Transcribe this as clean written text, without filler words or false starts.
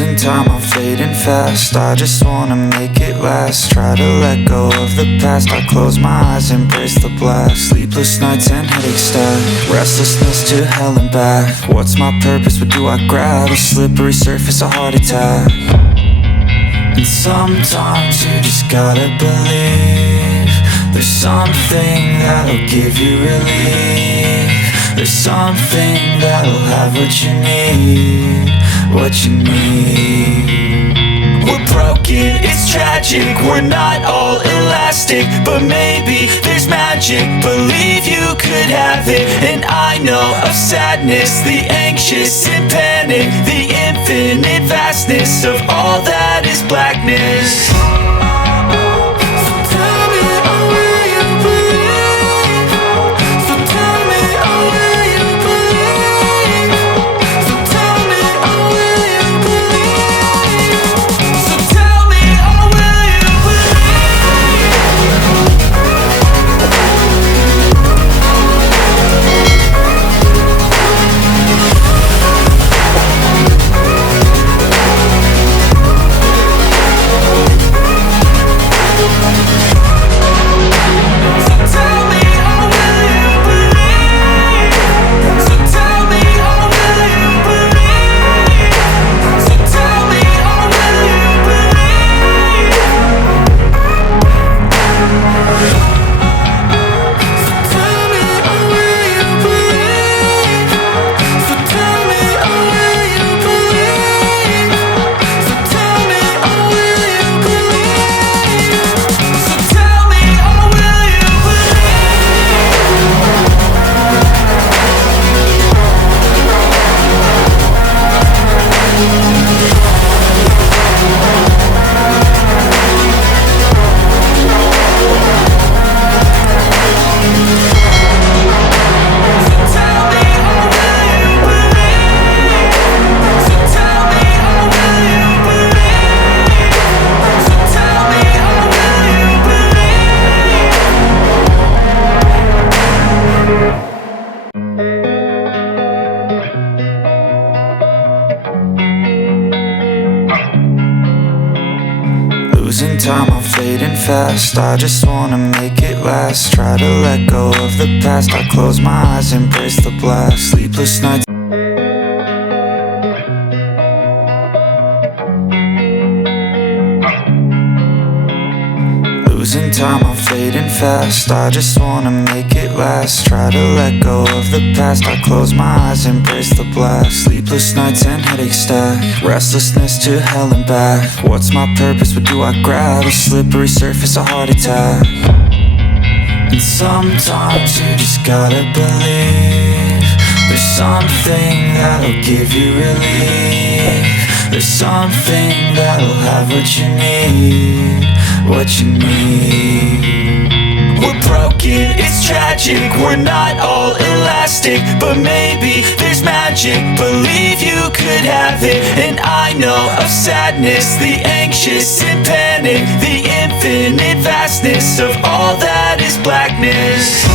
Losing time, I'm fading fast. I just wanna make it last. Try to let go of the past. I close my eyes, embrace the blast. Sleepless nights and headache stack. Restlessness to hell and back. What's my purpose? What do I grab? A slippery surface, a heart attack. And sometimes you just gotta believe there's something that'll give you relief. There's something that'll have what you need, what you need. We're broken, it's tragic, we're not all elastic, but maybe there's magic, believe you could have it. And I know of sadness, the anxious and panic, the infinite vastness of all that is blackness. Losing time, I'm fading fast. I just wanna make it last. Try to let go of the past. I close my eyes, embrace the blast. Sleepless nights. Losing time, I'm fading fast. I just wanna make it last. Try to let go of the past. I close my eyes, embrace the blast. Sleepless nights and headache stack. Restlessness to hell and back. What's my purpose? What do I grab? A slippery surface, a heart attack. And sometimes you just gotta believe there's something that'll give you relief. There's something that'll have what you need, what you need. We're broken, it's tragic, we're not all elastic, but maybe there's magic, believe you could have it. And I know of sadness, the anxious and panic, the infinite vastness of all that is blackness.